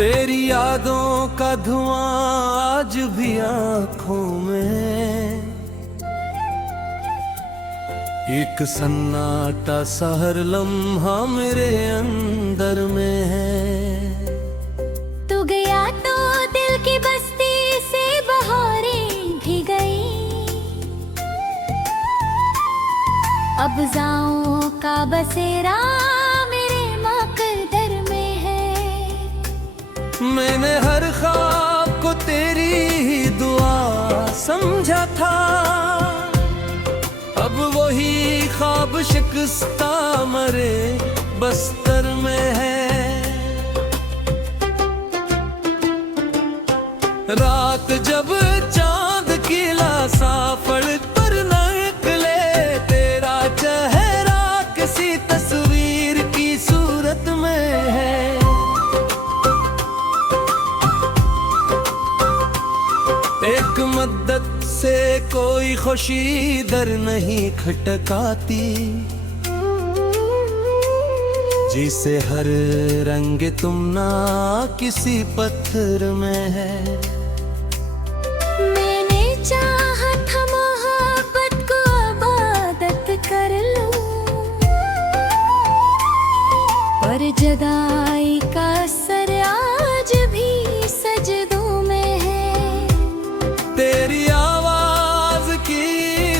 तेरी यादों का धुआं आज भी आंखों में, एक सन्नाटा सा हर लम्हा मेरे अंदर में है। तू गया तो दिल की बस्ती से बहारें भी गई, अब जाऊं का बसेरा मेरे मकदर में है। मैंने हर ख्वाब को तेरी ही दुआ समझा था, अब वही ख्वाब शिकस्ता मरे बस्तर में है। रात जब चांद की लासा फड़ पर निकले, तेरा चेहरा किसी तस्वीर की सूरत में है। एक मद्दत से कोई खुशी दर नहीं खटकाती, जिसे हर रंग तुम ना किसी पत्थर में है। मैंने चाहा था मोहब्बत को इबादत कर लूं, पर जुदाई का असर आज भी सजदों में है। तेरी आवाज की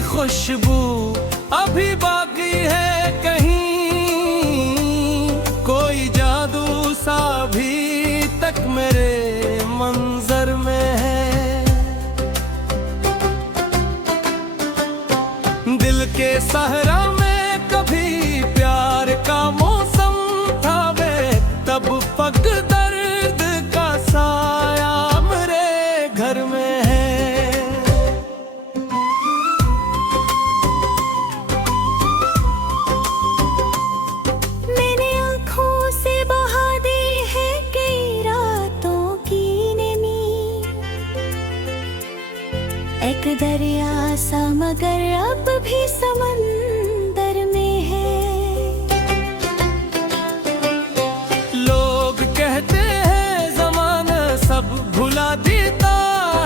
खुशबू अभी बाकी है कहीं, कोई जादू सा भी तक मेरे मंजर में है। दिल के सहरा में कभी प्यार का मौसम था वे, तब पग दर्द का साया मेरे घर में है। मैंने आँखों से बहा दी है कई रातों की नमी, एक दरिया सा मगर अब भी समंदर में है। लोग कहते हैं ज़माना सब भुला देता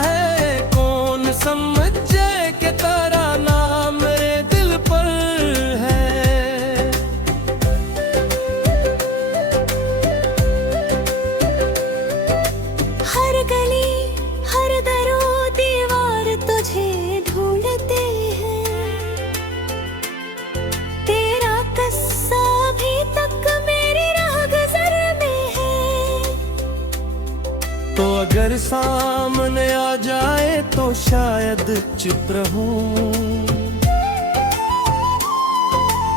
है, कौन समझे कि तेरा नाम मेरे दिल पर है। हर गली हर दरो दीवार तुझे ढूंढते हैं, तेरा किस्सा अभी तक मेरी राहगुज़र में है। तो अगर सामने आ जाए तो शायद चुप रहूं,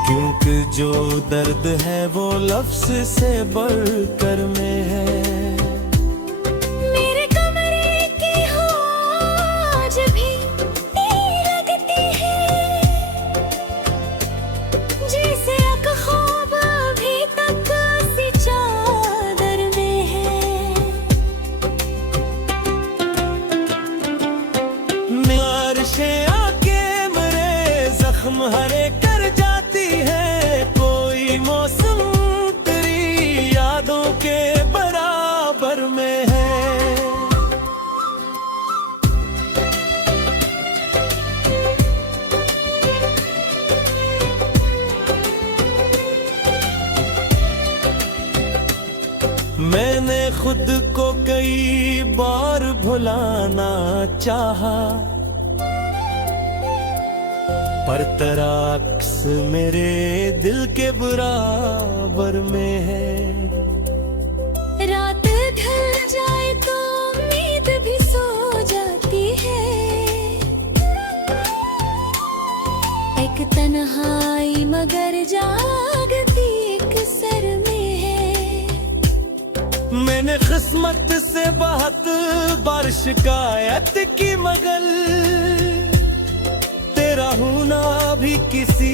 क्योंकि जो दर्द है वो लफ्ज से बढ़कर में है। मेरे कमरे की हो आज भी लगती है, जैसे एक ख्वाब अभी तक उसी चादर में है। बारिशें आके मेरे जख्म हरे कर जाती है, कोई मौसम तेरी यादों के बराबर में है। मैंने खुद को कई बार भुलाना चाहा, पर तेरा अक्स मेरे दिल के बराबर में है। रात ढल जाए तो उम्मीद भी सो जाती है, एक तन्हाई मगर जागती एक सर में है। मैंने किस्मत से बहुत बार शिकायत की, मगर तेरा होना भी किसी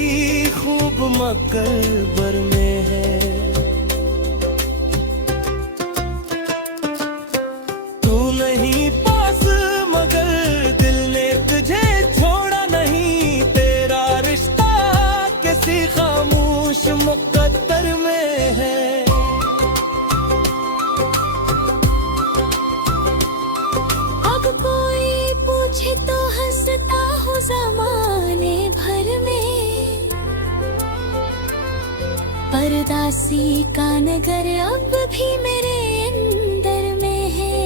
खूब मकबर में है। तू नहीं पास मगर दिल ने तुझे छोड़ा नहीं, तेरा रिश्ता किसी खामोश मुकद्दर में है। उदासी का नगर अब भी मेरे अंदर में है।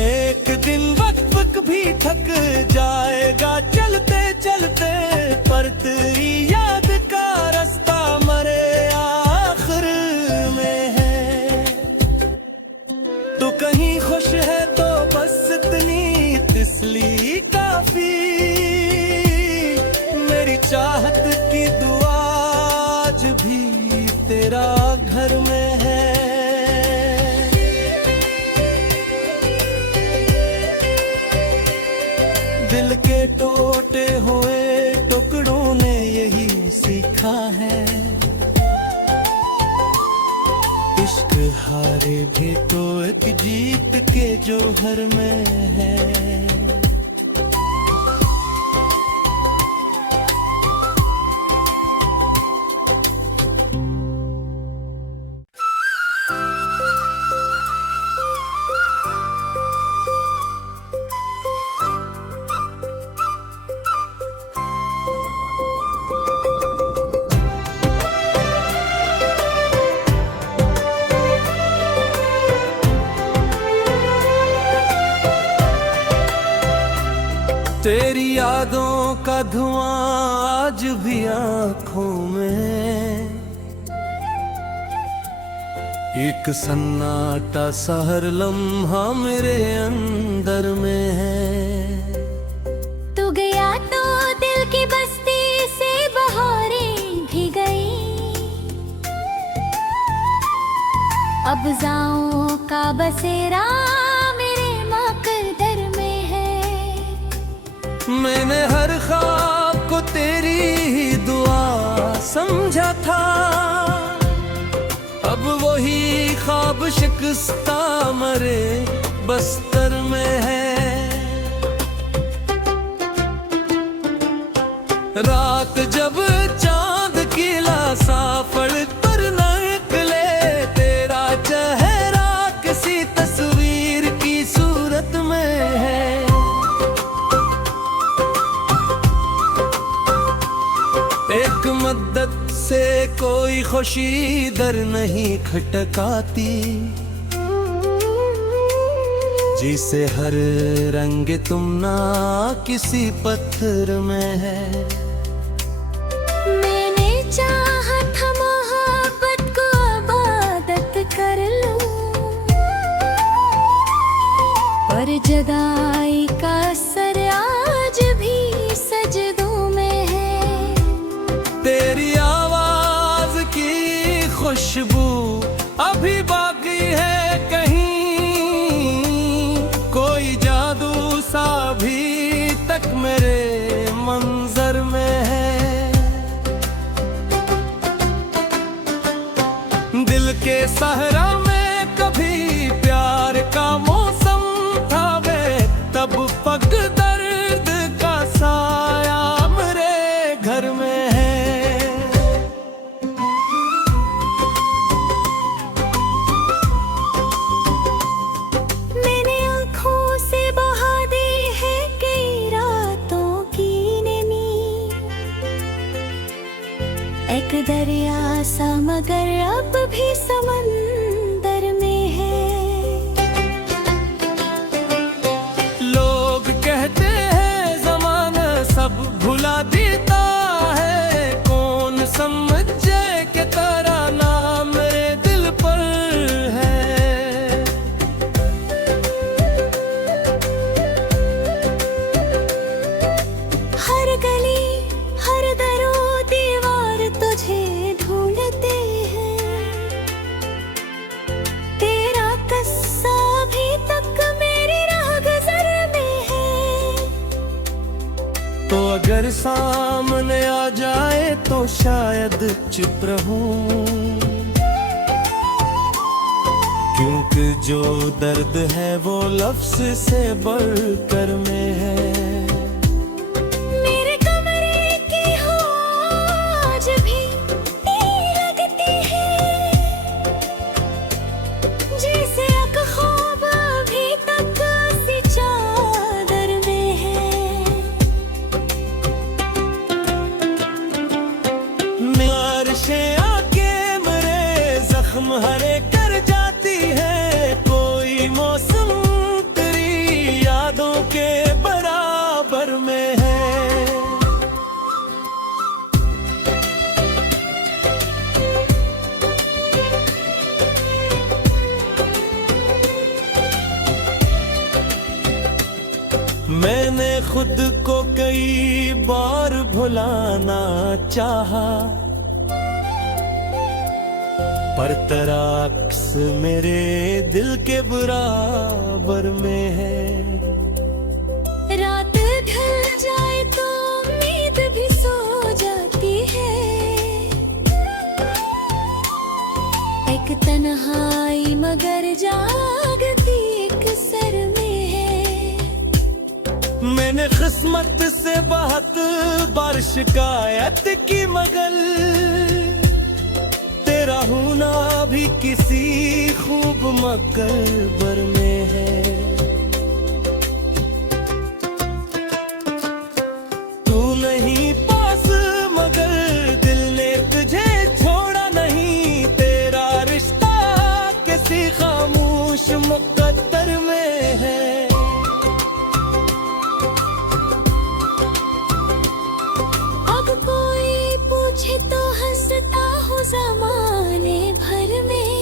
एक दिन वक्त भी थक जाएगा चलते चलते, पर तेरी याद का रास्ता मरे आखिर में है। तू कहीं खुश है तो बस इतनी तसल्ली काफी, मेरी चाहत की दुआ आज भी तेरा घर में है। दिल के टूटे हुए टुकड़ों ने यही सीखा है, इश्क हारे भी तो एक जीत के जौहर में है। तेरी यादों का धुआं आज भी आंखों में, एक सन्नाटा सा हर लम्हा मेरे अंदर में है। तू गया तो दिल की बस्ती से बहारें भी गई, अब जाऊं का बसेरा मेरे मकदर में है। मैंने हर ख्वाब को तेरी ही दुआ समझा था, अब वही ख्वाब शिकस्ता मरे बस्तर में है। रात जब चांद किला सा फड़क पर निकले, तेरा चेहरा किसी तस्वीर की सूरत में है। एक मद्दत से कोई खुशी दर नहीं खटकाती, जिसे हर रंग तुम ना किसी पत्थर में है। मैंने चाहा था मोहब्बत को इबादत कर लूं, पर जुदाई का असर आज भी सजदों में है। तेरी आवाज की खुशबू अभी बाकी है कहीं, कोई जादू सा भी तक मेरे मंजर में है। दिल के सहरा में कभी प्यार का मौसम था वे, तब पग दर्द का साया मेरे घर में है। मैंने आँखों से बहा दी है कई रातों की नमी, एक दरिया सा मगर अब भी समंदर में है। लोग कहते हैं ज़माना सब भुला देता है, कौन समझे कि तेरा नाम मेरे दिल पर है। हर गली हर दरो दीवार तुझे ढूंढते हैं, तेरा किस्सा अभी तक मेरी राहगुज़र में है। तो अगर सामने आ जाए तो शायद चुप रहूं, क्योंकि जो दर्द है वो लफ्ज़ से बढ़कर में है। मेरे कमरे की हो आज भी लगती है, जैसे एक ख्वाब अभी तक उसी चादर में है। बार भुलाना चाहा, पर तेरा अक्स मेरे दिल के बराबर में है। रात ढल जाए तो उम्मीद भी सो जाती है, एक तन्हाई मगर जागती एक सर में है। मैंने किस्मत से बहुत बार शिकायत की मगर तेरा होना भी किसी खूब मकबर में है। तू नहीं पास मगर दिल ने तुझे छोड़ा नहीं, तेरा रिश्ता किसी खामोश मुकद्दर में है। अब कोई पूछे तो हंसता हूँ ज़माने भर में,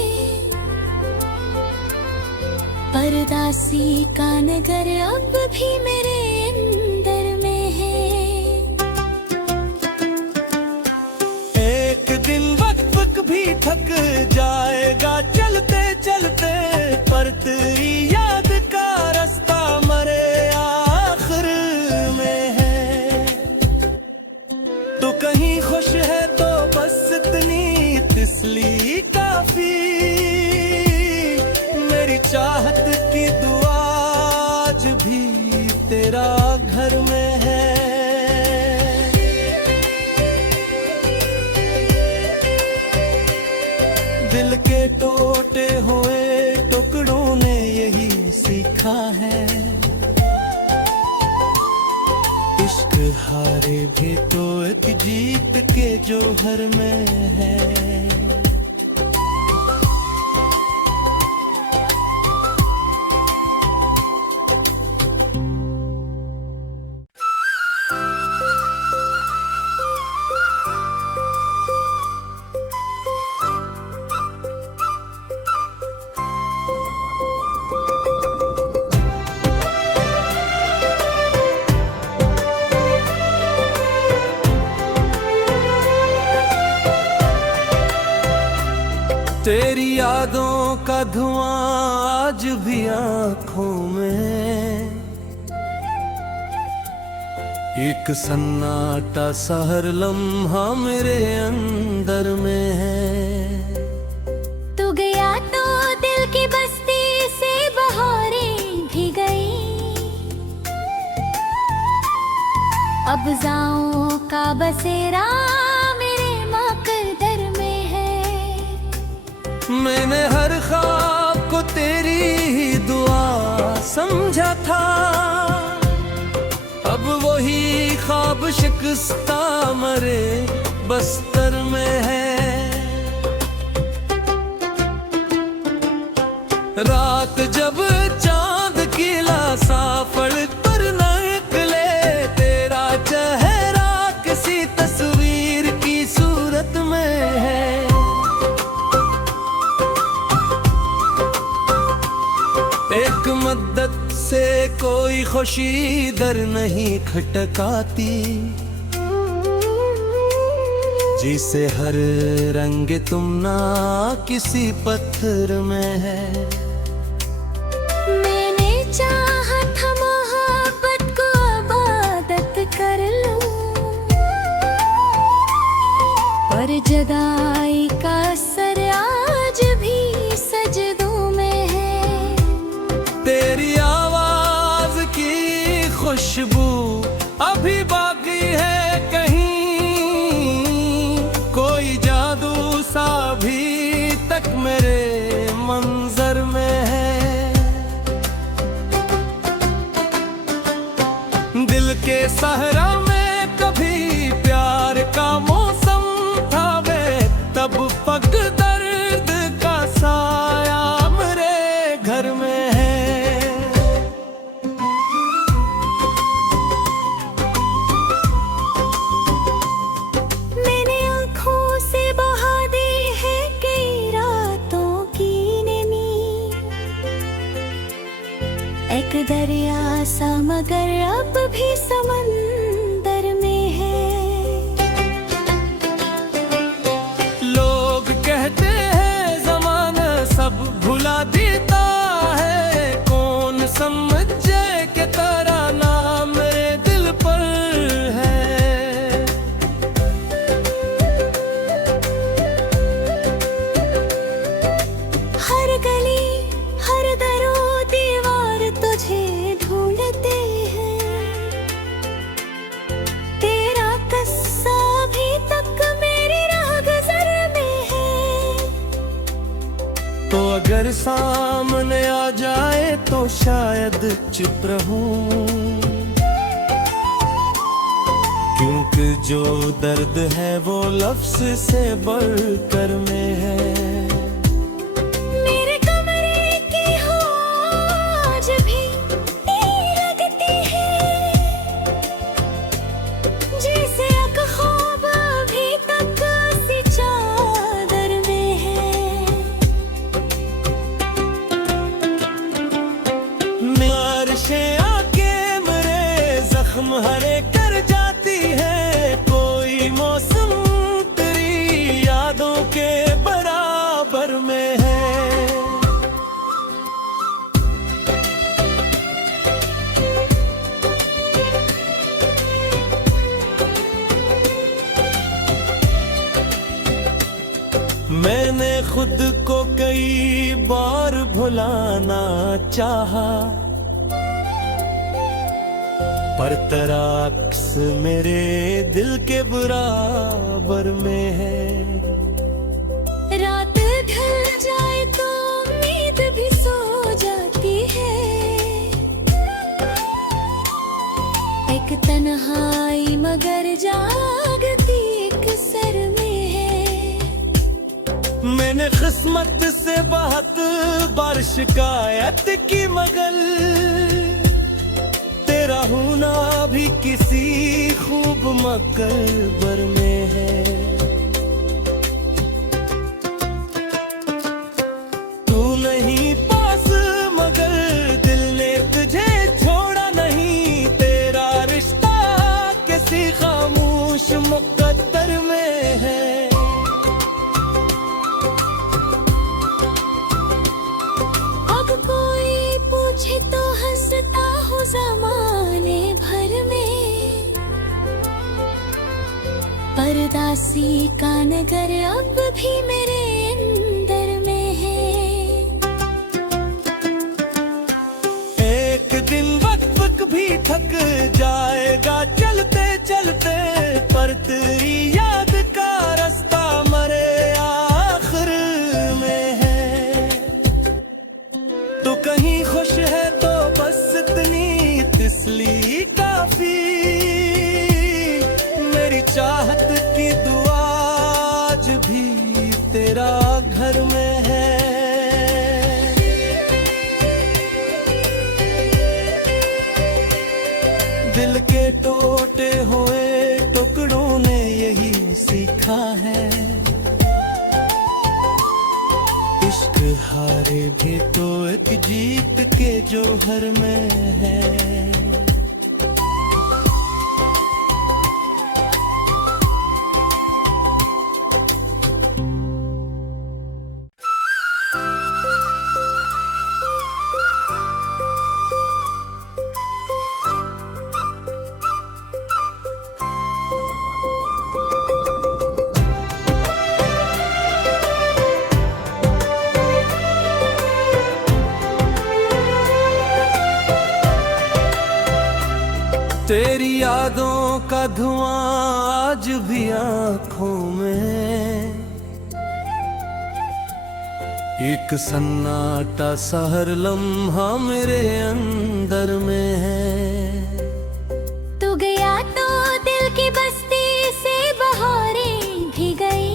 परदासी का नगर अब भी मेरे अंदर में है। एक दिन वक्त भी थक जाएगा चलते चलते, पर तेरी याद का रास्ता मरे आखिर में है। तू कहीं खुश है तो बस इतनी तसल्ली काफी, मेरी चाहत की दुआ आज भी तेरा घर में है। दिल के टूटे हुए टुकड़ों ने यही सीखा है, इश्क हारे भी तो एक जीत के जोहर में है। तेरी यादों का धुआं आज भी आँखों में, एक सन्नाटा सा हर लम्हा मेरे अंदर में है। तू गया तो दिल की बस्ती से बहारें भी गई, अब जाऊं का बसेरा मेरे मकदर में है। मैंने हर ख्वाब को तेरी ही दुआ समझा था, अब वही ख्वाब शिकस्ता मरे बस्तर में है। रात जब चांद किला साफड़ पर निकले, तेरा चेहरा किसी तस्वीर की सूरत में है। एक मद्दत से कोई खुशी दर नहीं खटकाती, जिसे हर रंग तुम ना किसी पत्थर में है। मैंने चाहा था मोहब्बत को इबादत कर लूं, पर जदाई का असर आज भी सजदों में है। तेरी आवाज की खुशबू अभी बाकी है कहीं, कोई जादू सा भी तक मेरे मंजर में है। दिल के सहरा में कभी प्यार का मौसम था वे, तब पग दर्द का साया मेरे घर में है। मैंने आँखों से बहा दी है कई रातों की नींद, एक दरिया सा मगर अब भी समंदर अगर सामने आ जाए तो शायद चुप रहूं, क्योंकि जो दर्द है वो लफ्ज से बढ़कर में है। मेरे कमरे की हो आज भी तेरी लगती है, जैसे एक ख्वाब अभी तक उसी चादर में है। अर्शे आके मेरे जख्म हरे कर जाती है, कोई मौसम तेरी यादों के बराबर में है। मैंने खुद को कई बार भुलाना चाहा, पर तेरा अक्स मेरे दिल के बराबर में है। रात ढल जाए तो उम्मीद भी सो जाती है, एक तन्हाई मगर जागती एक सर में है। मैंने किस्मत से बहुत बार शिकायत की, मगर तेरा होना भी किसी खूब मकबर में है। तू नहीं पास मगर दिल ने तुझे छोड़ा नहीं, तेरा रिश्ता किसी खामोश मुकद्दर में है। अब कोई पूछे तो हंसता हूँ ज़माने भर में, परदासी का नगर अब भी मेरे अंदर में है। एक दिन वक्त भी थक जाएगा चलते चलते, पर तेरी याद का रास्ता मरे आखिर में है। तो कहीं खुश है तो बस इतनी तसल्ली काफी, मेरी चाहत की दुआ आज भी तेरा घर में है। दिल के टूटे हुए टुकड़ों ने यही सीखा है, इश्क हारे भी तो एक जीत के जौहर में है। तेरी यादों का धुआं आज भी आँखों में, एक सन्नाटा सा हर लम्हा मेरे अंदर में है। तू गया तो दिल की बस्ती से बहारें भी गई,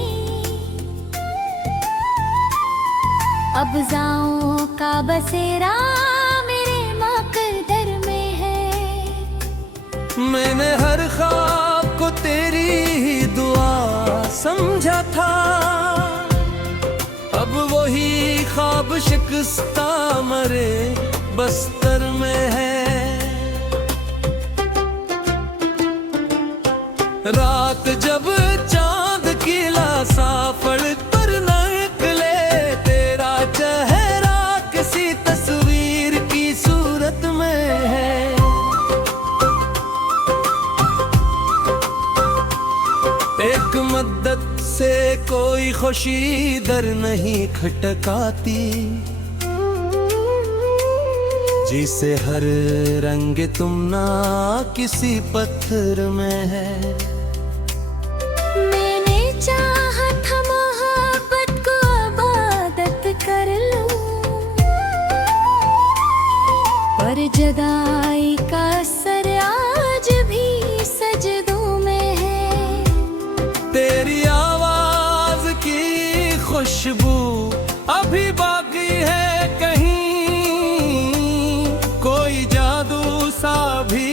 अब जाऊं का बसेरा मेरे मकदर में है। मैंने हर ख्वाब को तेरी ही दुआ समझा था, अब वही ख्वाब शिकस्ता मरे बस्तर में है। रात जब चांद की लासा फड़ पर निकले, तेरा चेहरा किसी तस्वीर की सूरत में है। एक मद्दत से कोई खुशी दर नहीं खटकाती, जिसे हर रंग तुम ना किसी पत्थर में है। मैंने चाहा था मोहब्बत को आबादत कर लूं, जदाई का असर आज भी सजदों में है। तेरी आवाज की खुशबू अभी बाकी है कहीं, कोई जादू सा भी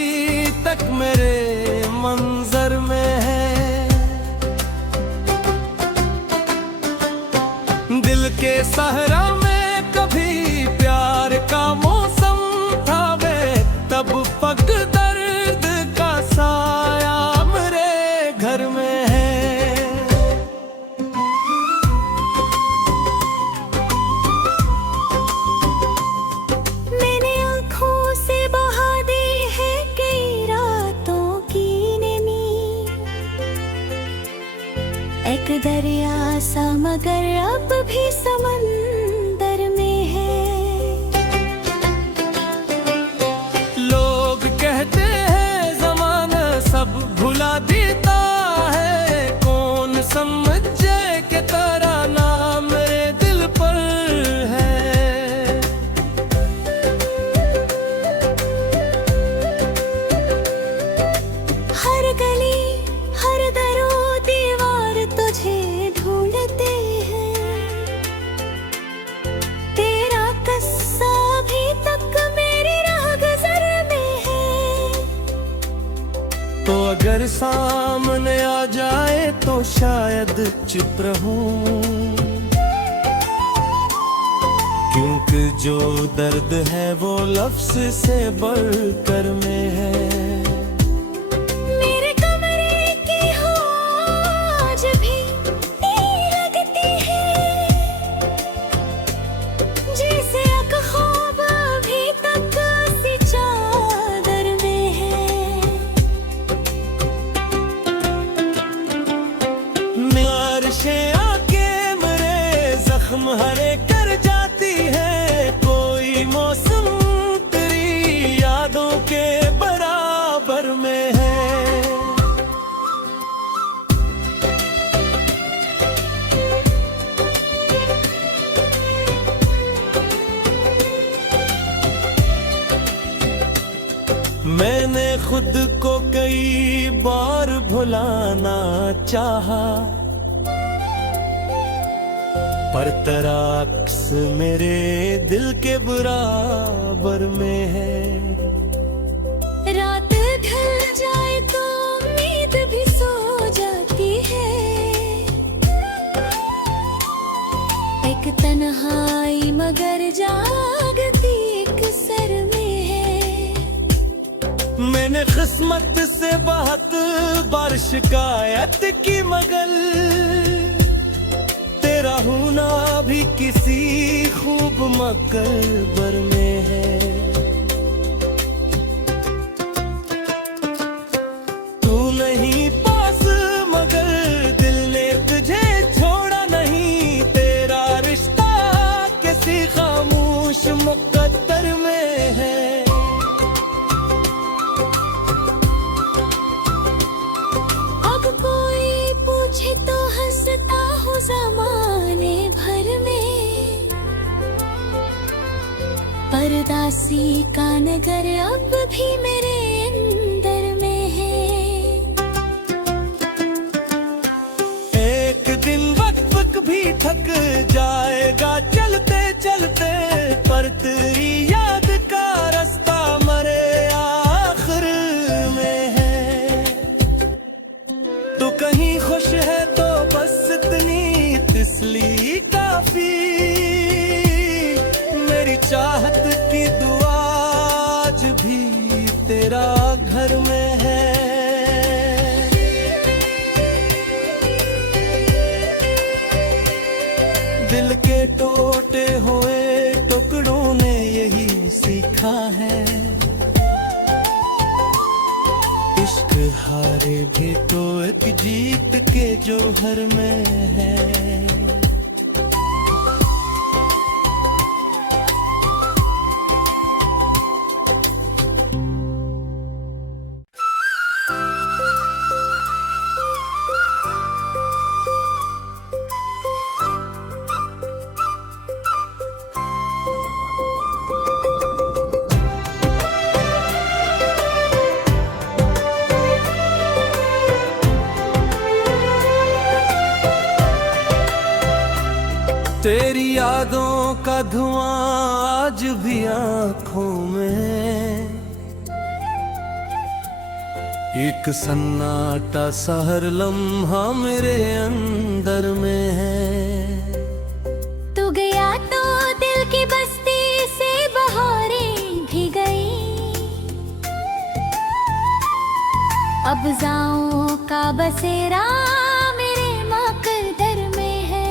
तक मेरे मंजर में है। दिल के सहरा में कभी प्यार का मौसम था वे, तब पग दर्द का साया मेरे घर में है। मैंने आँखों से बहा दी है कई रातों की नींद, एक दरिया सा मगर अब भी समंदर में है। लोग कहते हैं ज़माना सब भुला देता है, कौन समझे कि तेरा नाम मेरे दिल पर है। हर गली हर दरो दीवार तुझे ढूंढते हैं, तेरा किस्सा अभी तक मेरी राहगुज़र में है। तो अगर सामने आ जाए तो शायद चुप रहूं, क्योंकि जो दर्द है वो लफ्ज़ से बढ़कर में है। मेरे कमरे की हो आज भी तेरी लगती है, जैसे एक ख्वाब अभी तक उसी चादर में है। बारिशें आके मेरे जख्म हरे कर जाती है, कोई मौसम तेरी यादों के बराबर में है। मैंने खुद को कई बार भुलाना चाहा, पर तेरा अक्स मेरे दिल के बराबर में है। रात ढल जाए तो उम्मीद भी सो जाती है, एक तन्हाई मगर जागती एक सर में है। मैंने किस्मत से बहुत बार शिकायत की मगर तेरा होना भी किसी खूब मकबर में है। तू नहीं पास मगर दिल ने तुझे छोड़ा नहीं, तेरा रिश्ता किसी खामोश मुकद्दर में है। अब कोई पूछे तो हंसता हूँ ज़माने भर में, परदासी का नगर अब भी मेरे अंदर में है। एक दिन वक्त भी थक जाएगा चलते चलते, पर तेरी याद का रास्ता मरे आखिर में है। तू कहीं खुश है तो बस इतनी तसल्ली काफी, मेरी चाहत की दुआ आज भी तेरा घर में है। दिल के टूटे हुए टुकड़ों ने यही सीखा है, इश्क हारे भी तो एक जीत के जौहर में है। तेरी यादों का धुआं आज भी आंखों में, एक सन्नाटा सा हर लम्हा मेरे अंदर में है। तू गया तो दिल की बस्ती से बहारें भी गई, अब जाऊं का बसेरा मेरे मकदर में है।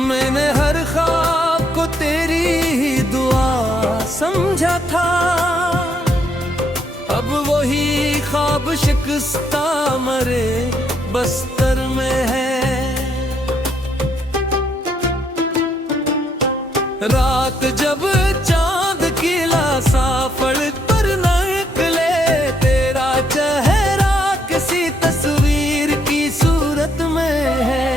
मैंने हर ख्वाब को तेरी ही दुआ समझा था, अब वही ख्वाब शिकस्ता मरे बस्तर में है। रात जब चांद किला सा फलक पर निकले, तेरा चेहरा किसी तस्वीर की सूरत में है।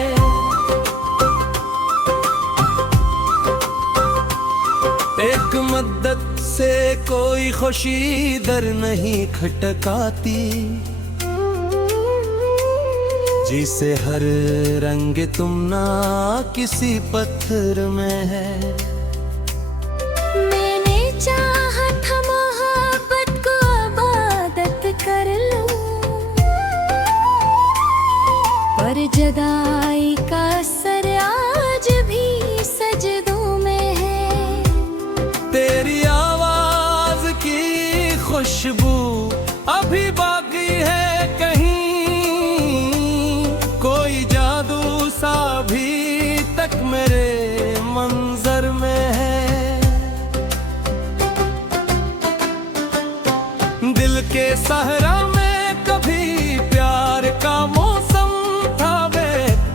एक मद्दत से कोई खुशी दर नहीं खटकाती, जिसे हर रंग तुम ना किसी पत्थर में है। मैंने चाहा था मोहब्बत को इबादत कर लूं, पर जुदाई का असर आज भी सजदों में है। तेरी आवाज की खुशबू अभी बाकी है कहीं, कोई जादू सा भी तक मेरे मंजर में है। दिल के सहरा में कभी प्यार का मौसम था वे,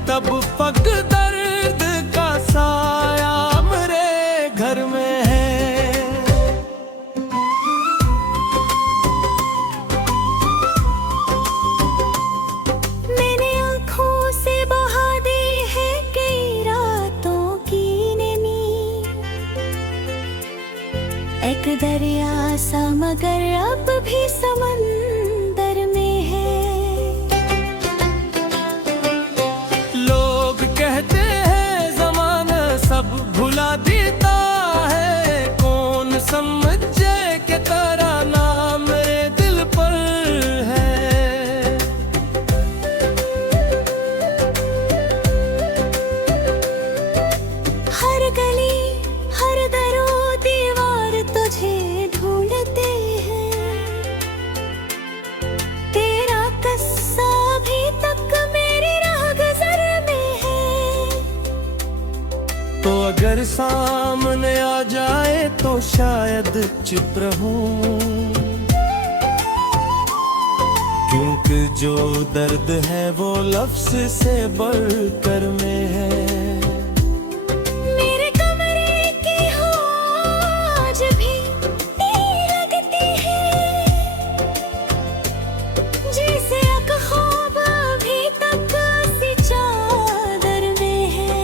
तब पग दर्द का साया मेरे घर में है। मैंने आँखों से बहा दी है कई रातों की नींद, एक दरिया सा मगर अब भी समंदर में है। लोग कहते हैं ज़माना सब भुला देता है, कौन समझे कि तेरा नाम मेरे दिल पर है। हर गली हर दरो दीवार तुझे ढूंढते हैं, तेरा किस्सा अभी तक मेरी राहगज़र में है। तो अगर सामने आ जाए तो शायद चुप रहूं, क्योंकि जो दर्द है वो लफ्ज़ से बढ़कर में है। मेरे कमरे की हो आज भी लगती है, जैसे एक ख्वाब अभी तक सी चादर में है।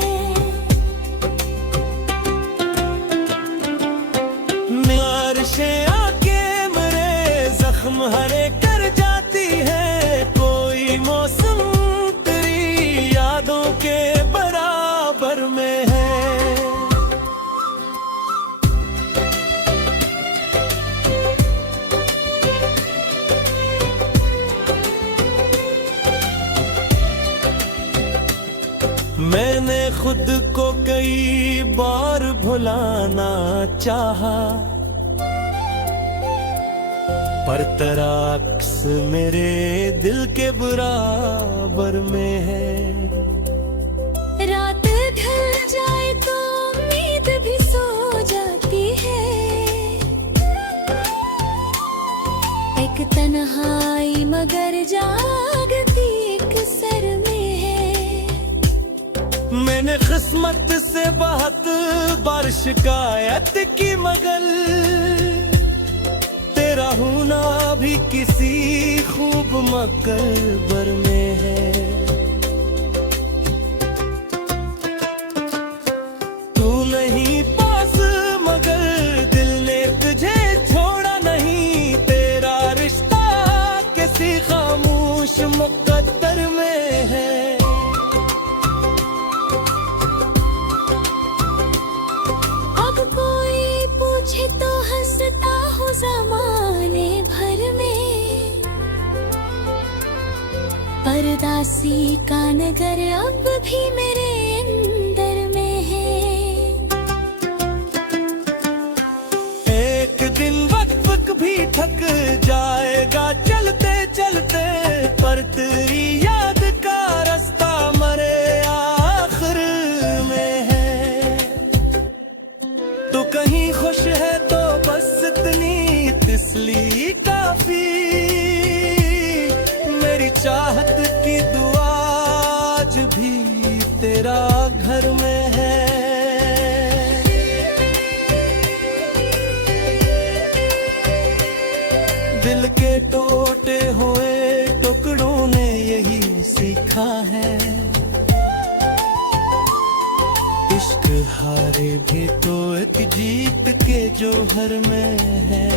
बारिशे आके मेरे जख्म हरे कर जाती है, कोई मौसम तेरी यादों के बराबर में है। मैंने खुद को कई बार भुलाना चाहा, पर तेरा अक्स मेरे दिल के बराबर में है। रात ढल जाए तो उम्मीद भी सो जाती है, एक तन्हाई मगर जागती एक सर में है। मैंने किस्मत से बहुत बार शिकायत की, मगर तेरा होना भी किसी खूब मकबर में है। तू नहीं पास मगर दिल ने तुझे छोड़ा नहीं, तेरा रिश्ता किसी खामोश मुकद्दर में है। परदासी का नगर अब भी मेरे अंदर में है। एक दिन वक्त भी थक जाएगा चलते चलते, पर तेरी याद का रास्ता मरे आखिर में है। तू कहीं खुश है तो बस इतनी तसल्ली काफी, मेरी चाहत की दुआ आज भी तेरा घर में है। दिल के टूटे हुए टुकड़ों ने यही सीखा है, इश्क हारे भी तो एक जीत के जौहर में है।